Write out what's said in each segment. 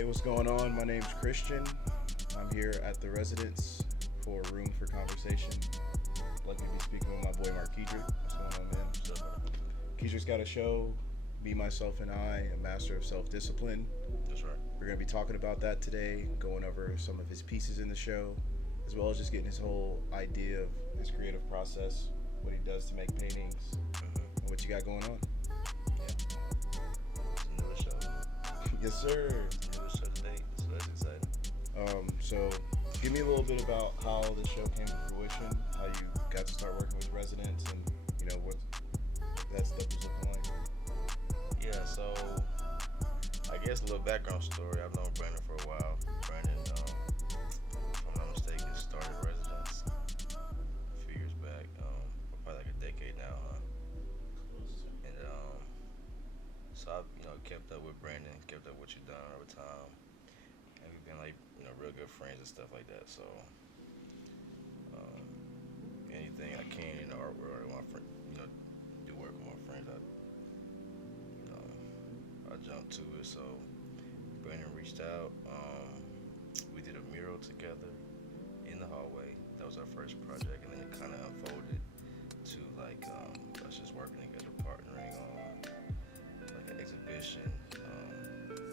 Hey, what's going on? My name's Christian. I'm here at the residence for Room for Conversation. Lucky to be speaking with my boy Markeidric. What's going on, man? What's up, brother? Keidric's got a show, Me, Myself, and I, a master of self-discipline. That's right. We're going to be talking about that today, going over some of his pieces in the show, as well as just getting his whole idea of his creative process, what he does to make paintings, and what you got going on. Yeah. It's a newer show. Yes, sir. Newer show today, so that's exciting. So give me a little bit about how the show came to fruition, how you got to start working with residents, and what that stuff was looking like. Yeah, so I guess a little background story. I've known Brandon for a while. Brandon, if I'm not mistaken, started Residence a few years back, probably like a decade now, huh? And so I've kept up with Brandon, kept up what you've done over time, and we've been like real good friends and stuff like that. So um, anything I can in the art world, I want friend, do work with my friends. I jumped to it. So Brandon reached out. We did a mural together in the hallway. That was our first project, and then it kind of unfolded to like us just working together, partnering on like an exhibition,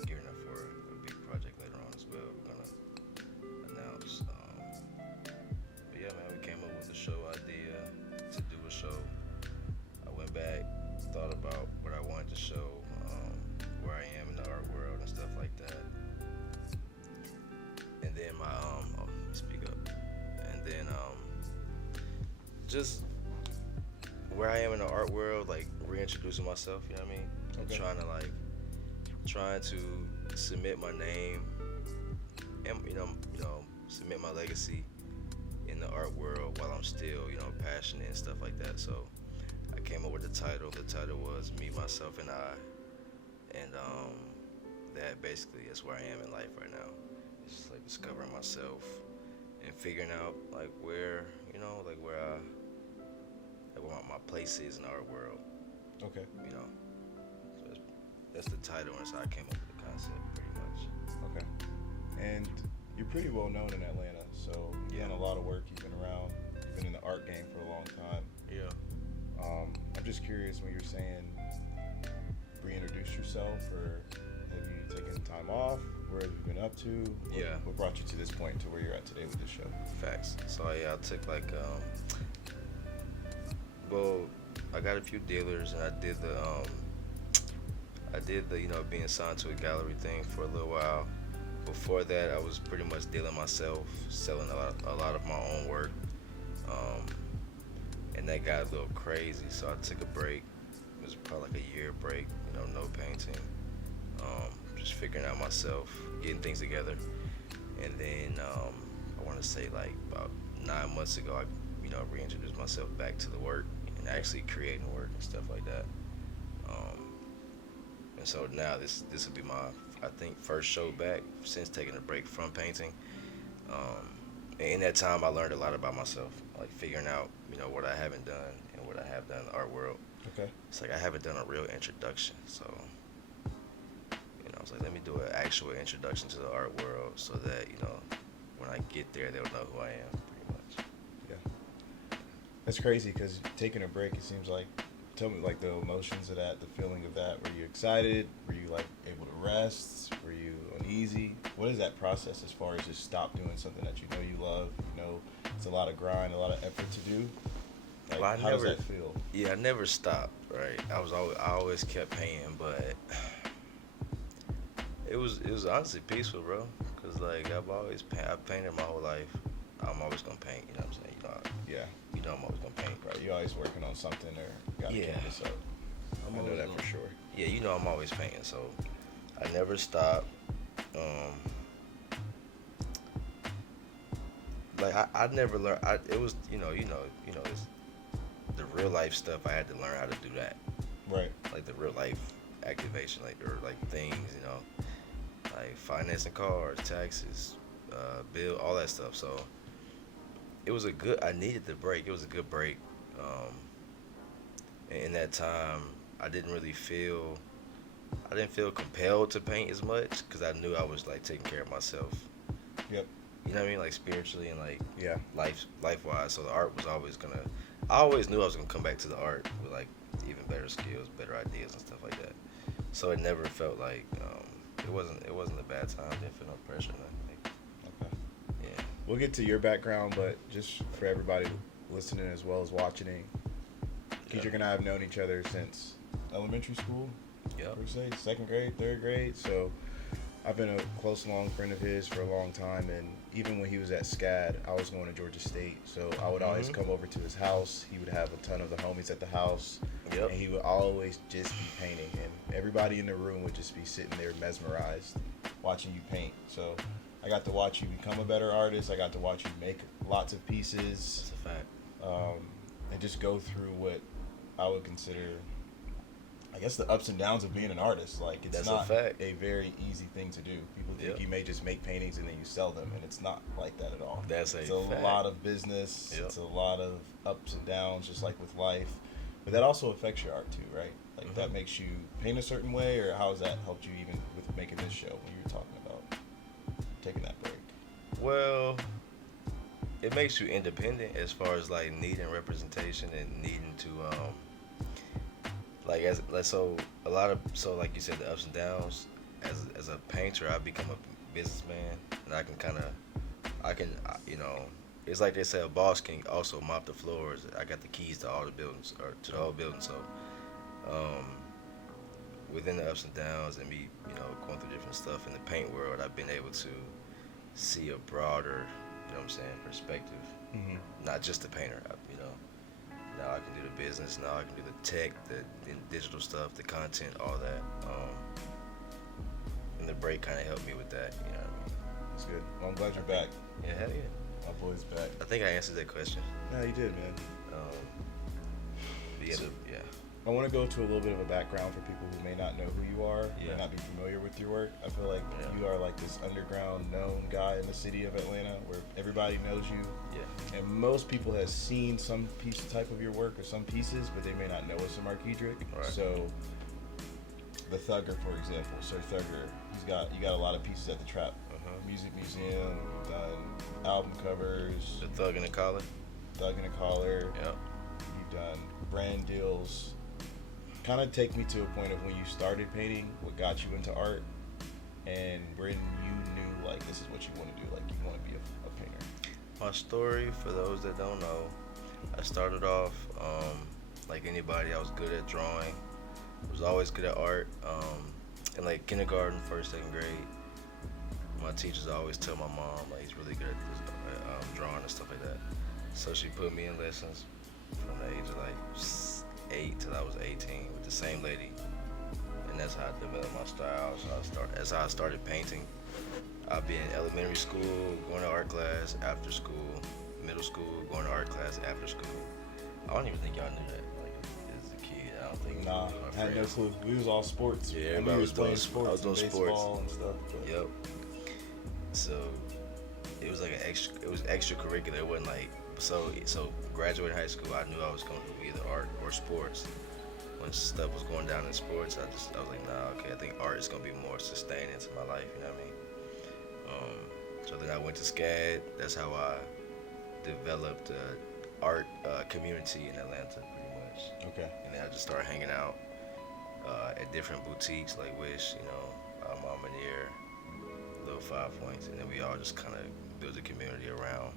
gearing up for a big project later on as well. We're gonna announce. But yeah, man, we came up with the show idea to do a show. I went back, thought about what I wanted to show, where I am in the art world and stuff like that. And then let me speak up. And then just where I am in the art world, like reintroducing myself. You know what I mean? And Okay. trying to submit my name and submit my legacy in the art world while I'm still passionate and stuff like that. So I came up with the title. The title was Me, Myself, and I, and that basically is where I am in life right now. It's just like discovering myself and figuring out like where my place is in the art world. Okay. So that's the title, and so I came up with the concept pretty much. Okay. And you're pretty well known in Atlanta, so you've done a lot of work. You've been around. You've been in the art game for a long time. Yeah. I'm just curious when you're saying reintroduce yourself, or have you taken time off? Where have you been up to? What brought you to this point, to where you're at today with this show? Facts. So yeah, I took like well, I got a few dealers, and I did the being signed to a gallery thing for a little while. Before that, I was pretty much dealing myself, selling a lot of my own work, and that got a little crazy. So I took a break. It was probably like a year break, no painting, just figuring out myself, getting things together, and then I want to say like about 9 months ago, I reintroduced myself back to the work and actually creating work and stuff like that. And so now this will be my, I think, first show back since taking a break from painting. And in that time, I learned a lot about myself, like figuring out what I haven't done and what I have done in the art world. Okay. It's like I haven't done a real introduction, so I was like, let me do an actual introduction to the art world, so that when I get there, they'll know who I am, pretty much. Yeah. That's crazy, because taking a break, it seems like, tell me like the emotions of that, the feeling of that. Were you excited? Were you like able to rest? Were you uneasy? What is that process as far as just stop doing something that you love? It's a lot of grind, a lot of effort to do. Like, Well, how does that feel? Yeah, I never stopped. Right, I always kept painting, but it was honestly peaceful, bro. Cause like I've painted my whole life. I'm always gonna paint. You know what I'm saying? Yeah. I'm always gonna paint. Right. You're always working on something, or got to keep this up. I know that for sure. Yeah, I'm always painting, so I never stopped. Like I never learned. It was it's the real life stuff. I had to learn how to do that. Right. Like the real life activation, or like things, like financing cars, taxes, bill, all that stuff. So I needed the break. It was a good break. And in that time, I didn't really feel I didn't feel compelled to paint as much because I knew I was like taking care of myself. Yep. You know what I mean? Like spiritually and like Yeah. life wise. So the art was always gonna. I always knew I was gonna come back to the art with like even better skills, better ideas and stuff like that. So it never felt like it wasn't a bad time. Didn't feel no pressure. Nothing. Like, Okay. yeah. We'll get to your background, but just for everybody listening as well as watching, Keidric and I have known each other since elementary school, Yep. per se, second grade, third grade. So I've been a close, long friend of his for a long time. And even when he was at SCAD, I was going to Georgia State. So I would always Mhm. come over to his house. He would have a ton of the homies at the house. Yep. And he would always just be painting. And everybody in the room would just be sitting there mesmerized watching you paint. So I got to watch you become a better artist. I got to watch you make lots of pieces, That's a fact. and just go through what I would consider, I guess, the ups and downs of being an artist. Like, it's That's a not fact. a very easy thing to do. People think Yep. you may just make paintings and then you sell them, and it's not like that at all. That's a It's a fact. lot of business. Yep. It's a lot of ups and downs, just like with life. But that also affects your art too, right? Like, that Mhm. makes you paint a certain way, or how has that helped you even with making this show when you were talking about taking that break? Well, it makes you independent as far as like needing representation and needing to like as like so a lot of so like you said the ups and downs as a painter I become a businessman and I can it's like they say a boss can also mop the floors. I got the keys to all the buildings or to the whole building. So um, within the ups and downs and me going through different stuff in the paint world, I've been able to see a broader, what I'm saying, perspective. Mm-hmm. Not just the painter, now I can do the business, now I can do the tech, the digital stuff, the content, all that. And the break kind of helped me with that, you know what I mean? That's good. Well, I'm glad you're back. Yeah, hell yeah. My boy's back. I think I answered that question. No, you did, man. But yeah. I want to go to a little bit of a background for people who may not know who you are, Yeah. may not be familiar with your work. I feel like Yeah. you are like this underground known guy in the city of Atlanta where everybody knows you. Yeah. And most people have seen some piece type of your work or some pieces, but they may not know it's a Markeidric. Right. So the Thugger, for example, Sir Thugger, you got a lot of pieces at the Trap Music Museum. You've done album covers, The Thug in the Collar. Thug in a Collar. Yeah. You've done brand deals. Kind of take me to a point of when you started painting, what got you into art, and when you knew like this is what you want to do, like you want to be a painter. My story, for those that don't know, I started off like anybody. I was good at drawing. Was always good at art. In like kindergarten, first, second grade, my teachers always tell my mom like he's really good at this, drawing and stuff like that. So she put me in lessons from the age of like 8 till I was 18 with the same lady, and that's how I developed my style. So that's how I started painting. I'd be in elementary school, going to art class after school, middle school, going to art class after school. I don't even think y'all knew that, like, as a kid. I don't think. Nah, my I had no friends- clue. We was all sports. Yeah, I knew everybody you was playing doing- sports, I was doing and sports. baseball and stuff. But Yep. So it was like it was extracurricular. It wasn't like so graduating high school, I knew I was going to do either art or sports. When stuff was going down in sports, I was like, nah, okay, I think art is gonna be more sustained into my life. You know what I mean? So then I went to SCAD. That's how I developed art community in Atlanta, pretty much. okay. And then I just started hanging out at different boutiques like Wish, Mama Near, Little 5 Points, and then we all just kind of built a community around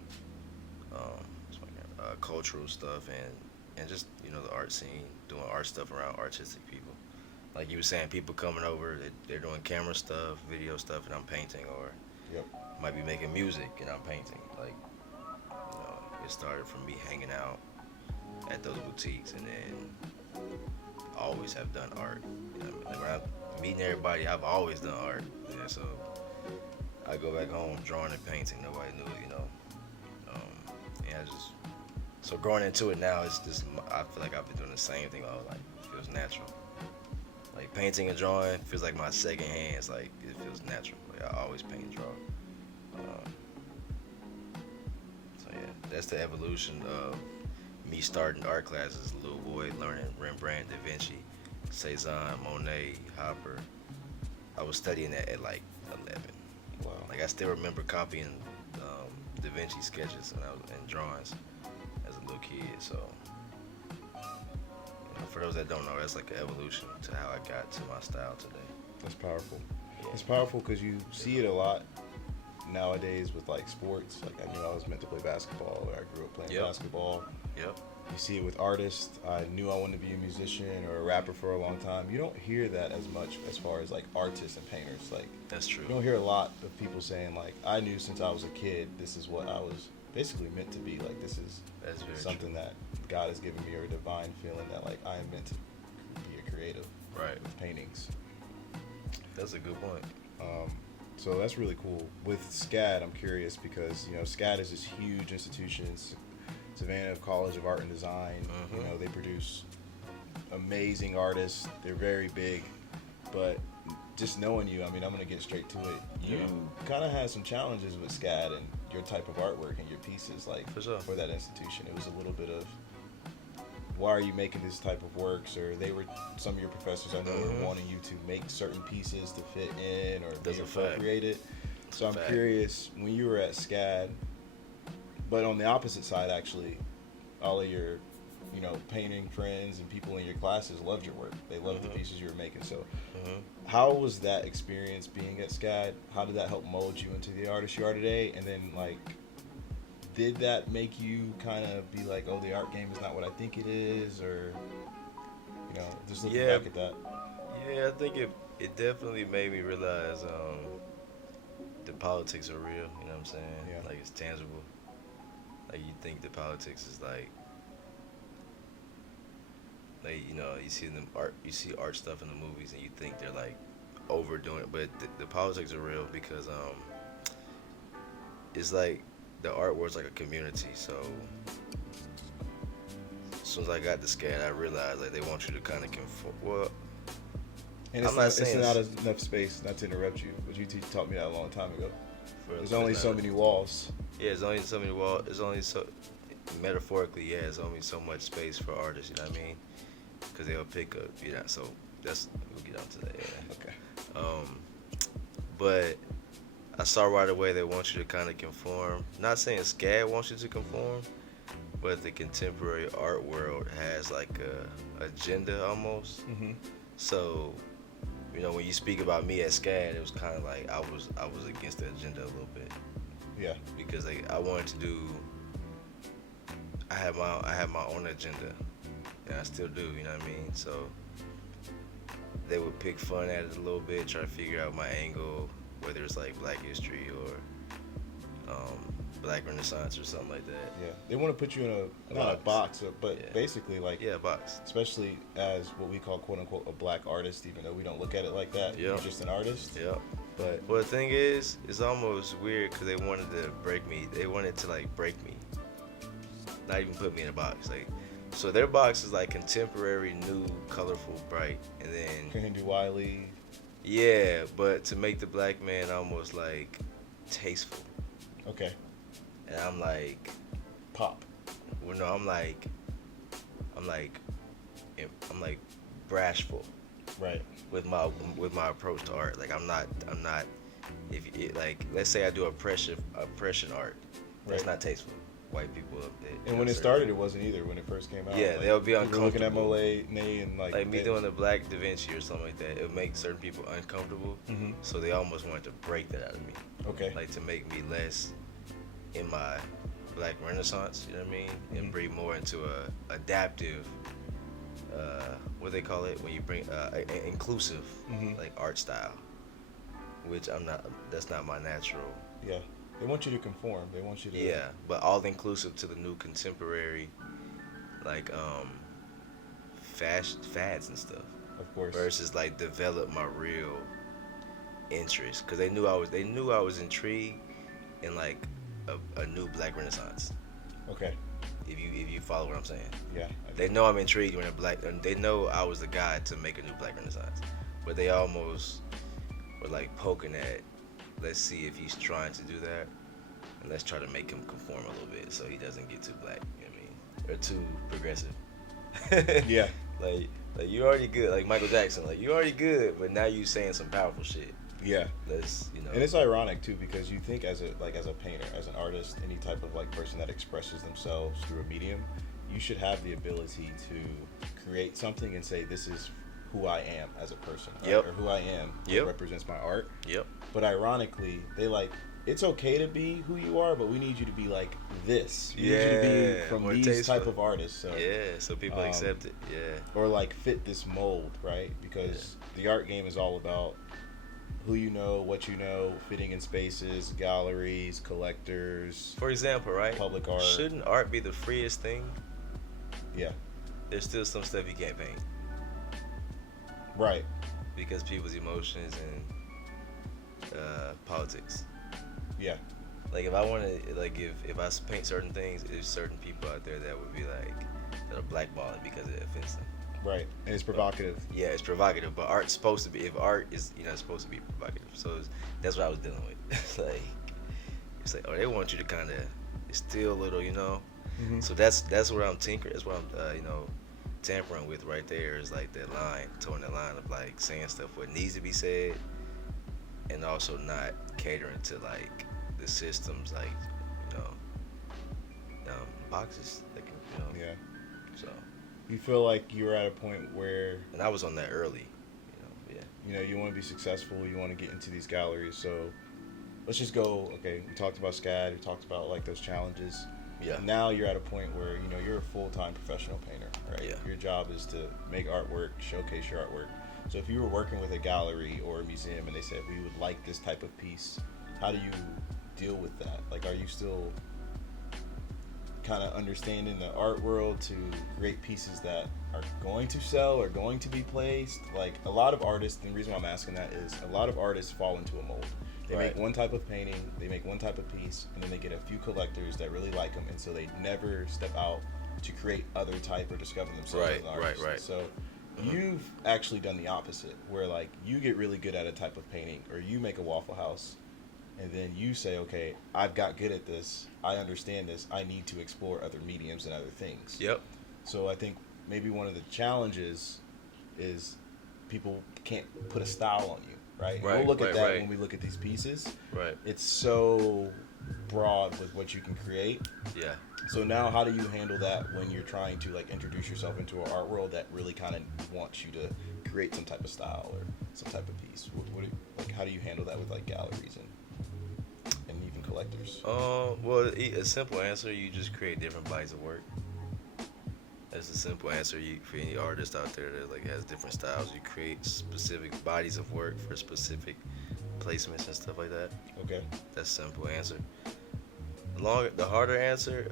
cultural stuff and just the art scene, doing art stuff around artistic people. Like you were saying, people coming over, they're doing camera stuff, video stuff, and I'm painting, or Yep. might be making music and I'm painting. Like, it started from me hanging out at those boutiques, and then always have done art. You know what I mean? Like when I'm meeting everybody, I've always done art. Yeah, so I go back home drawing and painting. Nobody knew it, so growing into it now, it's just I feel like I've been doing the same thing all life. It feels natural. Like painting and drawing feels like my second hand. It's like it feels natural. Like I always paint and draw. So yeah, that's the evolution of me starting art classes as a little boy, learning Rembrandt, Da Vinci, Cezanne, Monet, how proper. I was studying that at like 11. Wow. Like I still remember copying Da Vinci sketches and drawings as a little kid. So for those that don't know, that's like an evolution to how I got to my style today. That's powerful. Yeah. It's powerful because you see it a lot nowadays with like sports. Like I knew I was meant to play basketball. Or I grew up playing Yep. basketball. Yep. You see it with artists. I knew I wanted to be a musician or a rapper for a long time. You don't hear that as much as far as like artists and painters. Like That's true. you don't hear a lot of people saying like, I knew since I was a kid this is what I was basically meant to be. Like this is That's very something that God has given me, or a divine feeling that like I am meant to be a creative Right. with paintings. That's a good point. So that's really cool. With SCAD, I'm curious because SCAD is this huge institution, Savannah College of Art and Design. Mhm. They produce amazing artists. They're very big, but just knowing you, I mean, I'm gonna get straight to it. You Yeah. kind of had some challenges with SCAD and your type of artwork and your pieces, like For sure. for that institution. It was a little bit of, why are you making this type of works? Or some of your professors I know Mhm. were wanting you to make certain pieces to fit in or That's be a fact. appropriated. So I'm Fact. curious, when you were at SCAD, but on the opposite side, actually, all of your, painting friends and people in your classes loved your work. They loved the Mhm. pieces you were making. So Mhm. how was that experience being at SCAD? How did that help mold you into the artist you are today? And then, like, did that make you kind of be like, oh, the art game is not what I think it is? Or, just looking Yeah. back at that. Yeah, I think it definitely made me realize the politics are real. You know what I'm saying? Yeah. Like it's tangible. Like you think the politics is like you see art stuff in the movies and you think they're like overdoing it, but the politics are real because it's like the art world's like a community. So as soon as I got to SCAD, I realized like they want you to kind of conform. Well, And I'm not it's saying not enough space, not to interrupt you, but you taught me that a long time ago. There's it's only not- so many walls. Yeah, there's only so many walls. There's only so metaphorically, yeah, there's only so much space for artists. You know what I mean? Because they'll pick up. So we'll get on to that. Yeah. Okay. But I saw right away they want you to kind of conform. Not saying SCAD wants you to conform, but the contemporary art world has like a agenda almost. Mm-hmm. So, when you speak about me at SCAD, it was kind of like I was against the agenda a little bit. Yeah. Because I wanted to do. I have my own agenda, and I still do. You know what I mean? So they would pick fun at it a little bit, try to figure out my angle, whether it's like Black history or Black Renaissance or something like that. Yeah. They want to put you in not a box, but Yeah. basically like, Yeah, box. especially as what we call quote unquote a black artist, even though we don't look at it like that. Yeah. You're just an artist. Yeah. But Well, the thing is, it's almost weird because they wanted to break me. They wanted to like break me, not even put me in a box. Like, so their box is like contemporary, new, colorful, bright, and then Kehinde Wiley. yeah, but to make the black man almost like tasteful, Okay. and I'm like, Pop. well, no, I'm like bashful Right. with my approach to art. Like I'm not if it, like let's say I do oppression art, that's Right. not tasteful. White people And when it started, it wasn't either. When it first came out. Yeah, they'll be you were looking at uncomfortable. Monet and like me doing the Black Da Vinci or something like that, it would make certain people uncomfortable. Mm-hmm. So they almost wanted to break that out of me, Okay. like to make me less in my Black Renaissance. You know what I mean? Mhm. And bring more into a adaptive. What they call it when you bring inclusive Mhm. like art style, which I'm not. That's not my natural. Yeah. They want you to conform. They want you to. Yeah, but all inclusive to the new contemporary, like fads and stuff. Of course. Versus like develop my real interest, because they knew I was intrigued in like a new Black Renaissance. Okay. If you follow what I'm saying. Yeah. They know I'm intrigued in a black. And they know I was the guy to make a new Black Renaissance, but they almost were like poking at. Let's see if he's trying to do that, and let's try to make him conform a little bit so he doesn't get too black. You know what I mean? Or too progressive. Yeah. Like Like you already good, like Michael Jackson. Like you already good, but now you saying some powerful shit. Yeah. That's you know. And it's ironic too because you think as a painter, as an artist, any type of like person that expresses themselves through a medium, you should have the ability to create something and say this is who I am as a person, right? Yep. Or who I am Yep. represents my art. Yep. But ironically, they like it's okay to be who you are, but we need you to be like this. We need you to be from more these tasteful. type of artists. So Yeah, so people accept it. Yeah. or like fit this mold, right? Because the art game is all about who you know, what you know, fitting in spaces, galleries, collectors, For example, right? public art. Shouldn't art be the freest thing? Yeah, There's still some stuff you can't paint right. because people's emotions and politics. Yeah, Like if I want to, like if I paint certain things, there's certain people out there that would be like that are blackballing because it offends them. right. And it's provocative. Yeah, it's provocative, but art's supposed to be. If art is, supposed to be provocative. So that's what I was dealing with. It's like, oh, they want you to kind of still a little, Mm-hmm. So that's where I'm tinkering. That's what I'm, tampering with right there. Is like that line, towing the line of like saying stuff what needs to be said, and also not catering to like the systems, like boxes. Like, Yeah. So, You feel like you're at a point where and I was on that early. Yeah. you want to be successful, you want to get into these galleries. So let's just go. Okay, we talked about SCAD. We talked about like those challenges. Yeah. Now you're at a point where you're a full-time professional painter, right? Yeah. Your job is to make artwork, showcase your artwork. So if you were working with a gallery or a museum and they said we would like this type of piece, how do you deal with that? Like, are you still kind of understanding the art world to create pieces that are going to sell or going to be placed? Like a lot of artists, and the reason why I'm asking that is a lot of artists fall into a mold. They Right. make one type of painting, they make one type of piece, and then they get a few collectors that really like them, and so they never step out to create other type or discover themselves Right, as an artist. right. So you've actually done the opposite, where like you get really good at a type of painting, or you make a Waffle House, and then you say, okay, I've got good at this, I understand this, I need to explore other mediums and other things. Yep. So I think maybe one of the challenges is people can't put a style on you, right? Right, We'll look at right, that right. when we look at these pieces. Right. It's so broad with what you can create. Yeah. So now how do you handle that when you're trying to like introduce yourself into an art world that really kind of wants you to create some type of style or some type of piece? Like how do you handle that with like galleries and even collectors? Well, a simple answer, you just create different bodies of work. That's a simple answer for any artist out there that like has different styles. You create specific bodies of work for specific placements and stuff like that. Okay. That's a simple answer. The harder answer,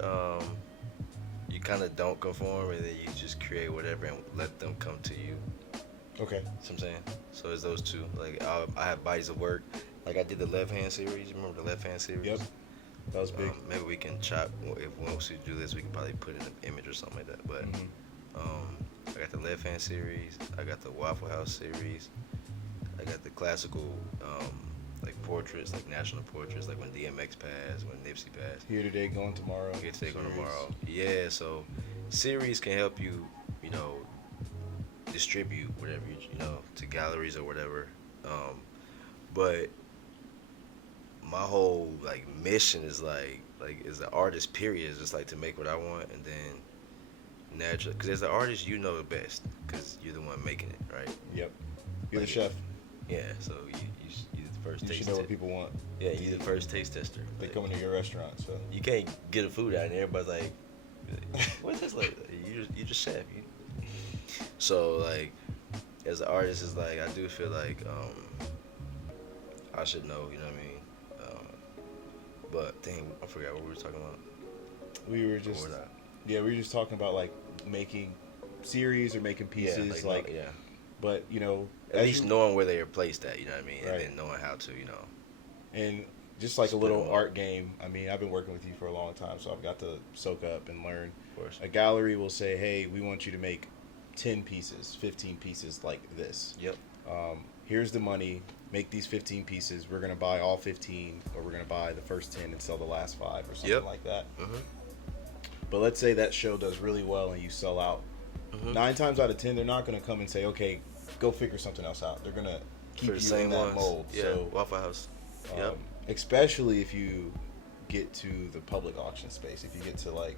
you kind of don't conform and then you just create whatever and let them come to you. Okay. See what I'm saying? So it's those two. Like I have bodies of work. Like I did the left hand series. Remember the left hand series? Yep. That was big. Maybe we can chop. If once we do this, we can probably put in an image or something like that. But I got the left hand series. I got the Waffle House series. I got the classical, like portraits, like national portraits, like when DMX passed, when Nipsey passed. Here today, gone tomorrow. Here today, gone series. tomorrow. Yeah. So series can help you, distribute whatever to galleries or whatever. But my whole like mission is like as an artist period is just like to make what I want and then naturally because as an artist you know the best because you're the one making it, right? Yep. You're Like, the chef. Yeah, so you're the first You taste should know what tester. people want. Yeah, you're the first taste tester. They Like, come into your restaurant, so. you can't get a food out and everybody's like what's this like? You're just chef. So like as an artist is like I do feel like I should know, you know what I mean? But dang, I forgot what we were talking about. We were just, Or not. we were just talking about like making series or making pieces, yeah. but At least knowing where they are placed at, you know what I mean? Right. And then knowing how to, and just like a Spin little them art game. I mean, I've been working with you for a long time, so I've got to soak up and learn. of course. A gallery will say, hey, we want you to make 10 pieces, 15 pieces like this. Yep. Here's the money. Make these 15 pieces. We're going to buy all 15, or we're going to buy the first 10 and sell the last 5 or something Yep. like that. Mm-hmm. But let's say that show does really well and you sell out Mm-hmm. 9 times out of 10, they're not gonna come and say, okay, go figure something else out. They're gonna keep For the you same in that ones. mold. Yeah, So, Waffle House. Yep. especially if you get to the public auction space, if you get to like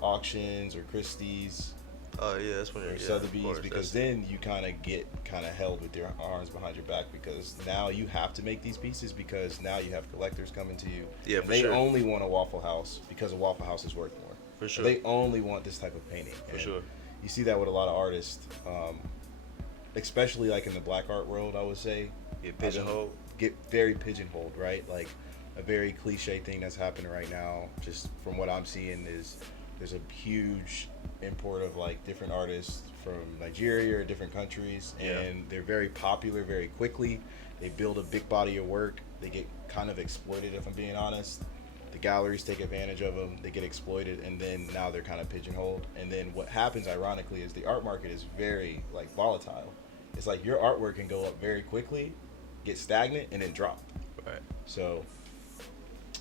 auctions or Christie's Oh yeah, that's when or it, yeah, Sotheby's, of course. because then you kind of get kind of held with your arms behind your back, because now you have to make these pieces, because now you have collectors coming to you. Yeah, and for they sure. only want a Waffle House because a Waffle House is worth more. For sure. They only want this type of painting. For And sure. you see that with a lot of artists, especially like in the black art world, I would say. Get pigeonholed. Get very pigeonholed, right? Like a very cliche thing that's happening right now, just from what I'm seeing, is there's a huge import of like different artists from Nigeria or different countries, and Yeah. they're very popular very quickly. They build a big body of work. They get kind of exploited, if I'm being honest. The galleries take advantage of them. They get exploited, and then now they're kind of pigeonholed. And then what happens, ironically, is the art market is very like volatile. It's like your artwork can go up very quickly, get stagnant, and then drop. Right. So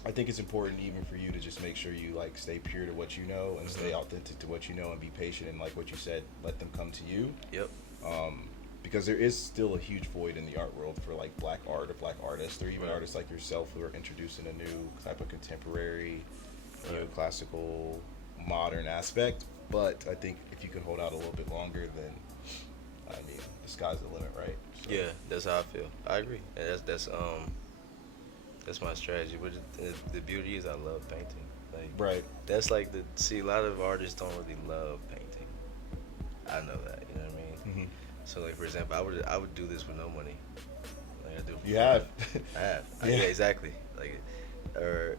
I think it's important even for you to just make sure you like stay pure to what you know and stay authentic to what you know, and be patient, and like what you said, let them come to you. Yep. Because there is still a huge void in the art world for like black art or black artists, or even Right. artists like yourself who are introducing a new type of contemporary, Right. neoclassical, modern aspect. But I think if you can hold out a little bit longer, then I mean the sky's the limit, right? So, Yeah, that's how I feel. I agree, and that's my strategy. But the beauty is, I love painting. Like Right. that's like a lot of artists don't really love painting. I know that. You know what I mean? hmm So like for example, I would do this with no money. Like I do. You have. I have. Yeah. Yeah, exactly. Like, or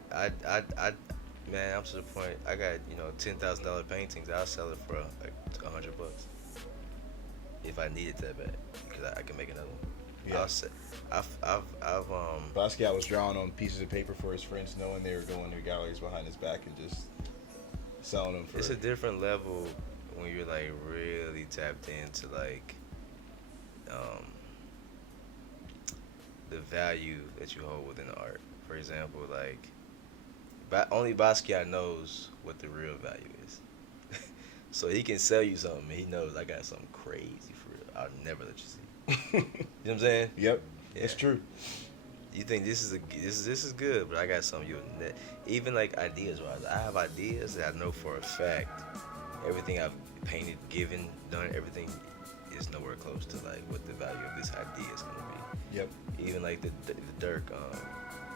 man, I'm to the point. I got $10,000 paintings. I'll sell it for like $100 if I need it that bad, because I can make another one. Yeah. I'll say, I've Basquiat was drawing on pieces of paper for his friends, knowing they were going to galleries behind his back and just selling them for. It's a different level when you're like really tapped into like the value that you hold within the art. For example, like only Basquiat knows what the real value is. So he can sell you something, and he knows I got something crazy for real. I'll never let you see. You know what I'm saying? Yep, Yeah. it's true. You think this is good, but I got something even like ideas wise. I have ideas that I know for a fact everything I've painted, given, done, everything is nowhere close to like what the value of this idea is gonna be. Yep. Even like the Dirk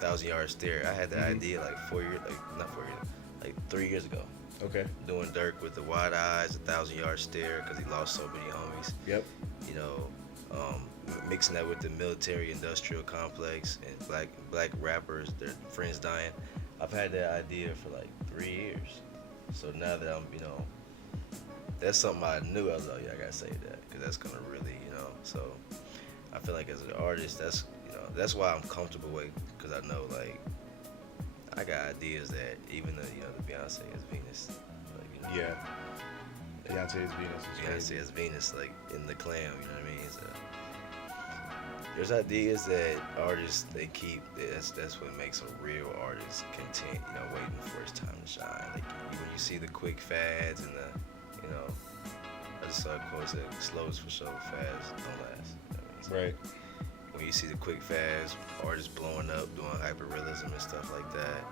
1,000-yard stare. I had that idea like 4 years, not 4 years, like 3 years ago. Okay. Doing Dirk with the wide eyes, 1,000-yard stare, because he lost so many homies. Yep. You know, mixing that with the military industrial complex and black rappers, their friends dying. I've had that idea for like 3 years. So now that I'm, that's something I knew. I was like, yeah, I gotta say that, because that's gonna really, So I feel like as an artist, that's why I'm comfortable with, because I know like I got ideas that even the Beyonce is Venus, like, Yeah. Beyonce's Venus is crazy. Beyonce is Venus, like in the clam, you know what I mean? So there's ideas that artists they keep. That's what makes a real artist content, waiting for his time to shine. Like when you see the quick fads and I just saw a quote that slows for show, fads don't last. You know what I mean? Right. When you see the quick fads, artists blowing up, doing hyperrealism and stuff like that.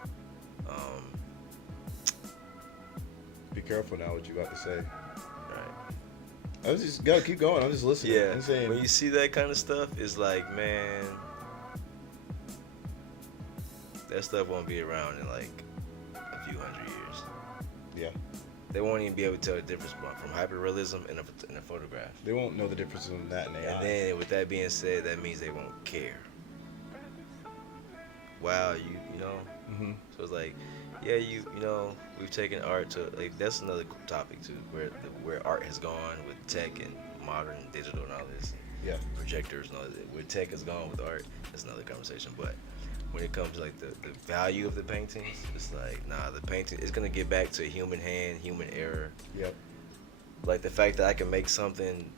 Be careful now what you about to say. Right. I was just go keep going. I'm just listening. Yeah. I'm saying. When you see that kind of stuff, it's like, man, that stuff won't be around in like a few hundred years. Yeah. They won't even be able to tell the difference from hyperrealism and a photograph. They won't know the difference between that and AI. And then, with that being said, that means they won't care. Wow, you know. Mm-hmm. So it's like, yeah, we've taken art to like that's another topic too, where art has gone with tech and modern digital and all this, Yeah. projectors and all that. Where tech has gone with art, that's another conversation. But when it comes to like the value of the paintings, it's like, nah, the painting it's gonna get back to human hand, human error. Yep. Like the fact that I can make something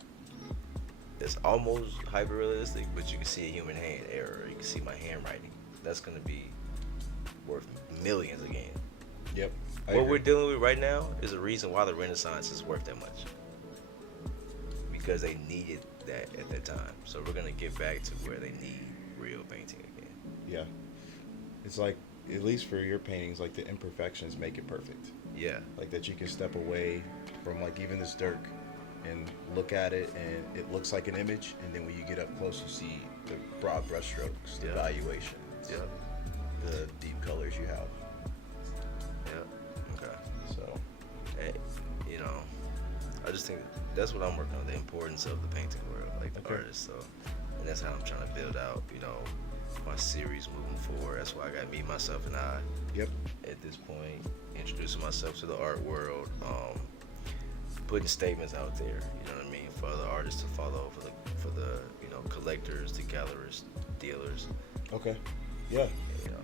that's almost hyper realistic, but you can see a human hand error. You can see my handwriting. That's gonna be worth millions again. Yep. I What agree. we're dealing with right now is a reason why the Renaissance is worth that much. because they needed that at that time. So we're gonna get back to where they need real painting again. Yeah. It's like, at least for your paintings, like the imperfections make it perfect. Yeah, Like that you can step away from like even this dirt and look at it and it looks like an image, and then when you get up close you see the broad brushstrokes, the Yeah. valuations, yeah, the deep colors you have. yeah. Okay. So Hey, you know, I just think that's what I'm working on, the importance of the painting world, like the Okay. artist. So, and that's how I'm trying to build out, my series moving forward. That's why I got me, myself, and I yep. at this point, introducing myself to the art world, putting statements out there. You know what I mean, for other artists to follow, for the collectors, the gallerists, dealers. Okay. Yeah. You know,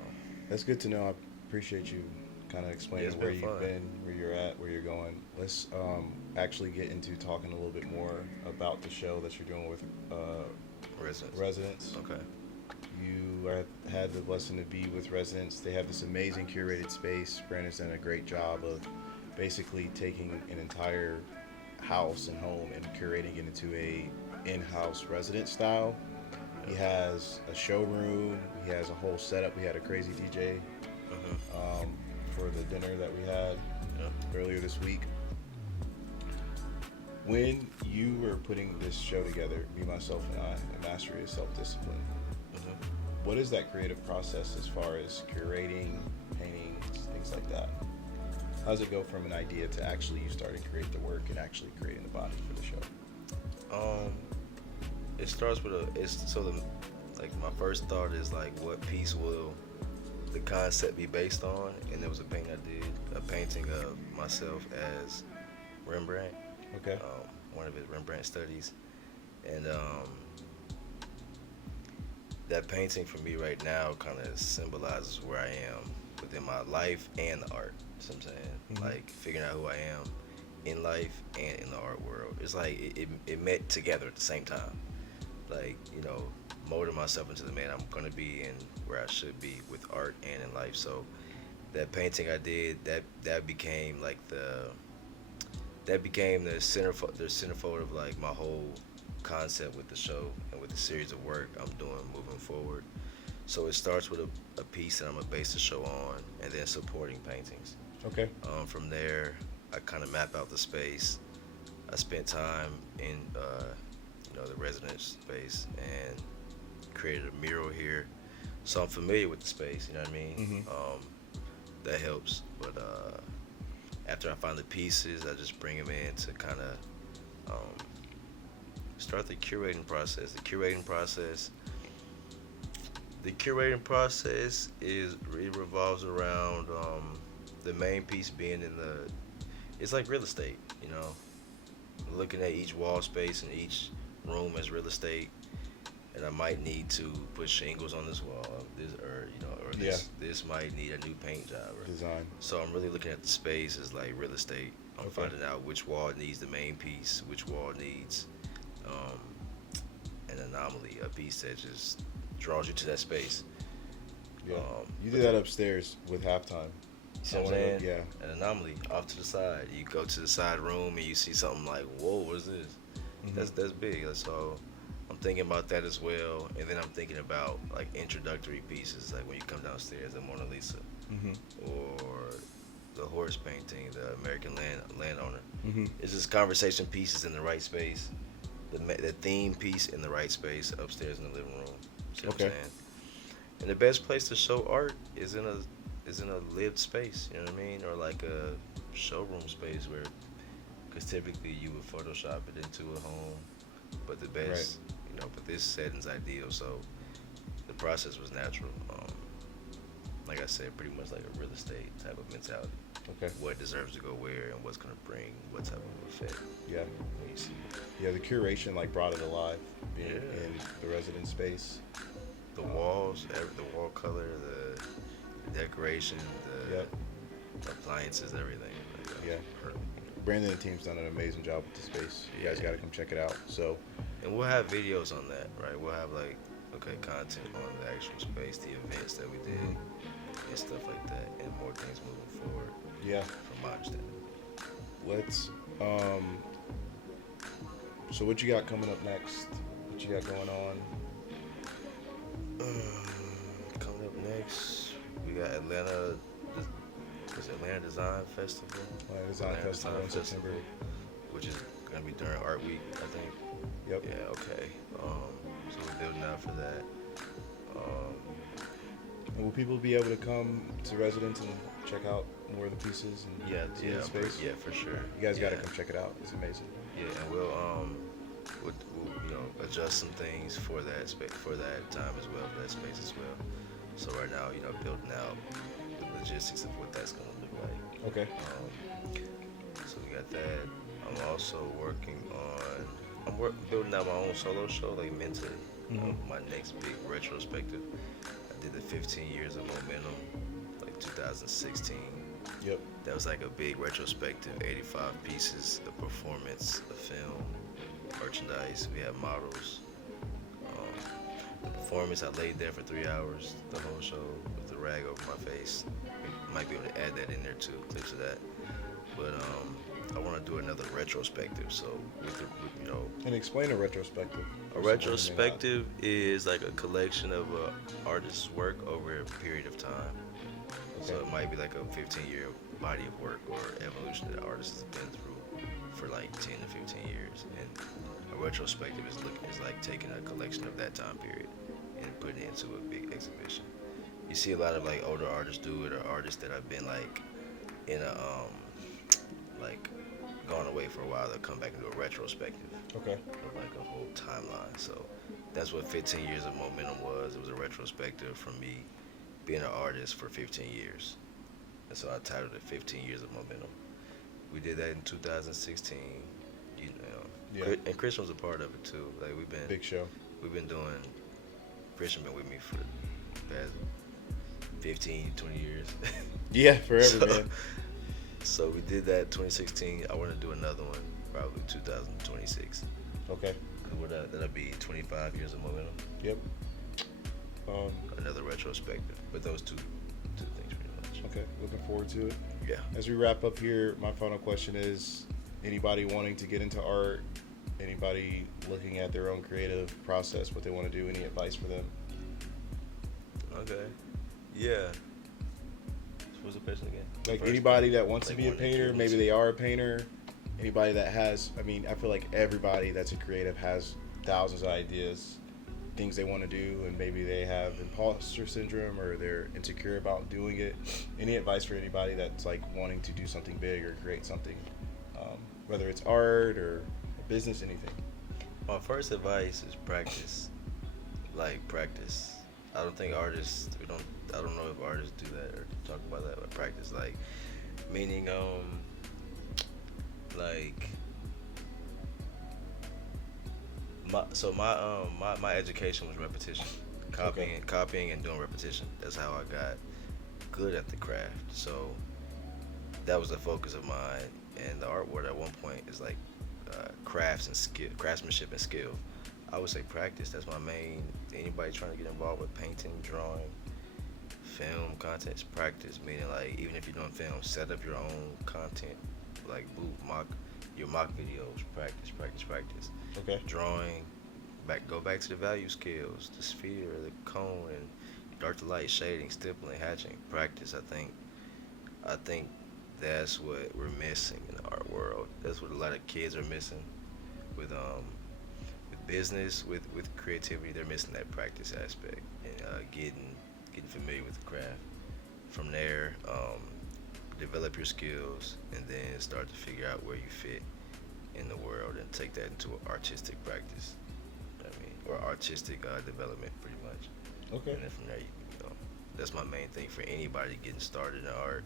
That's good to know. I appreciate you kind of Yeah, explaining it's where been you've fun. been, where you're at, where you're going. Let's actually get into talking a little bit more about the show that you're doing with residents. Residents. Okay. You had the blessing to be with Residents. They have this amazing curated space. Brandon's done a great job of basically taking an entire house and home and curating it into a in-house resident style. He has a showroom. He has a whole setup. We had a crazy DJ Uh-huh. for the dinner that we had Yeah. earlier this week. When you were putting this show together, me, myself, and I, the Mastery of Self-Discipline, Uh-huh. what is that creative process as far as curating, painting, things like that? How does it go from an idea to actually you starting to create the work and actually creating the body for the show? It starts with my first thought is like, what piece will the concept be based on? And there was a painting I did, a painting of myself as Rembrandt, Okay. one of his Rembrandt studies, and that painting for me right now kind of symbolizes where I am within my life and the art. You know what I'm saying? Mhm. Like figuring out who I am in life and in the art world. It's like it met together at the same time. Like, molding myself into the man I'm gonna be and where I should be with art and in life. So that painting I did, that became like the centerfold of like my whole concept with the show and with the series of work I'm doing moving forward. So it starts with a piece that I'm gonna base the show on, and then supporting paintings. Okay. From there, I kind of map out the space. I spent time in the residence space and created a mural here, so I'm familiar with the space. You know what I mean? Mhm. That helps. But after I find the pieces, I just bring them in to kind of start the curating process. It revolves around the main piece being it's like real estate, looking at each wall space and each room as real estate, and I might need to put shingles on this wall, this might need a new paint job. Design. So I'm really looking at the space as like real estate. I'm Okay. finding out which wall needs the main piece, which wall needs an anomaly, a piece that just draws you to that space. Yeah. You But did that upstairs with halftime. See what I'm I wanna saying? go- yeah. An anomaly off to the side. You go to the side room and you see something like, whoa, what is this? Mhm. That's big. So I'm thinking about that as well. And then I'm thinking about like introductory pieces, like when you come downstairs, the Mona Lisa Mhm. or the horse painting, the American landowner. Mhm. It's just conversation pieces in the right space, the theme piece in the right space upstairs in the living room. See what Okay. I'm saying? And the best place to show art is in a lived space. You know what I mean? Or like a showroom space where, because typically you would Photoshop it into a home, but but this setting's ideal. So the process was natural. Like I said, pretty much like a real estate type of mentality. Okay. What deserves to go where and what's gonna bring what type of effect Yeah. when you see it. Yeah. The curation like brought it alive, being Yeah. in the resident space. The walls, the wall color, the decoration, the Yep. appliances, everything. Yeah. Brandon and the team's done an amazing job with the space. You guys Yeah. got to come check it out. So, And we'll have videos on that, right? We'll have content on the actual space, the events that we did, and stuff like that, and more things moving forward. yeah, From my understanding. let's So what you got coming up next? What you got going on? Coming up next, we got Atlanta. Is it Atlanta Design Festival? Design Atlanta Festival in September. which is gonna be during Art Week, I think. Yep. Yeah. Okay. So we're building out for that. Um, And will people be able to come to Residence and check out more of the pieces and see the space? Yeah, for sure. You guys got to come check it out. It's amazing. Yeah, and we'll adjust some things for that for that time as well, for that space as well. So right now, building out the logistics of what that's gonna look like. Okay. So we got that. I'm also working on. Building out my own solo show, like meant to my next big retrospective. I did the 15 years of momentum, like 2016. Yep. That was like a big retrospective, 85 pieces, a performance, a film, merchandise. We had models. The performance, I laid there for 3 hours, the whole show with the rag over my face. We might be able to add that in there too, clips of that. But I want to do another retrospective. So And explain a retrospective. a retrospective is like a collection of an artist's work over a period of time. Okay. So it might be like a 15-year body of work or evolution that the artist has been through for like 10 to 15 years. And a retrospective is like taking a collection of that time period and putting it into a big exhibition. You see a lot of like older artists do it, or artists that have been like in a like gone away for a while. They'll come back and do a retrospective. Okay. Of like a whole timeline. So that's what 15 years of momentum was. It was a retrospective from me being an artist for 15 years. And so I titled it 15 Years of Momentum. We did that in 2016. Yeah. And Christian was a part of it too. Like Big show. We've been doing. Christian been with me for the past 15, 20 years. Yeah, forever, man. So we did that 2016. I want to do another one, probably 2026. Okay. That'll be 25 years of momentum. Yep. Another retrospective, but those two things pretty much. Okay. Looking forward to it. Yeah. As we wrap up here, my final question is: anybody wanting to get into art, anybody looking at their own creative process, what they want to do, any advice for them? Okay. Yeah. What was the question again? Like First anybody part? that wants to Like be a wanting to painter, get maybe into- they are a painter. Anybody that has, I feel like everybody that's a creative has thousands of ideas, things they want to do, and maybe they have imposter syndrome or they're insecure about doing it. Any advice for anybody that's like wanting to do something big or create something, whether it's art or a business, anything? My first advice is practice. Like practice. I don't think artists. I don't know if artists do that or talk about that, but practice. Like, meaning like. My education was repetition, copying and doing repetition. That's how I got good at the craft. So that was the focus of mine. And the art word at one point is like craftsmanship and skill. I would say practice. That's my main. Anybody trying to get involved with painting, drawing, film content, is practice. Meaning like even if you're doing film, set up your own content, like your mock videos. Practice. Okay. Drawing, go back to the value scales, the sphere, the cone, and dark to light, shading, stippling, hatching. Practice. I think that's what we're missing in the art world. That's what a lot of kids are missing with business, with creativity. They're missing that practice aspect and getting familiar with the craft. From there, develop your skills and then start to figure out where you fit in the world and take that into artistic practice. Or artistic development, pretty much. Okay. And then from there, that's my main thing for anybody getting started in art.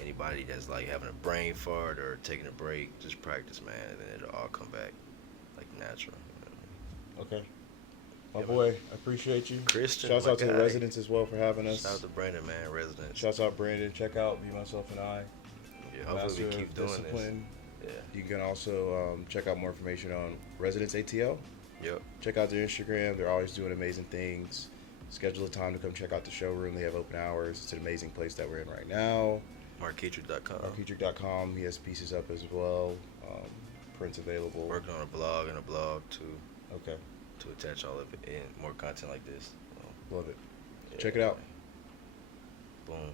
Anybody that's like having a brain fart or taking a break, just practice, man, and then it'll all come back like natural. Okay. My Yeah, boy, I appreciate you. Christian, Shouts my out to the guy. residents as well for having us. Shout out to Brandon, man, resident. Shouts out Brandon. Check out Be Myself and I. Yeah, hopefully Master we of keep doing Discipline. this. You can also check out more information on Residents ATL. Yeah. Yep. Check out their Instagram. They're always doing amazing things. Schedule a time to come check out the showroom. They have open hours. It's an amazing place that we're in right now. Markeidric.com. Markeidric.com. He has pieces up as well. prints available. Working on a blog too, Okay, to attach all of it and more content like this. So, love it. yeah, Check it out. Boom.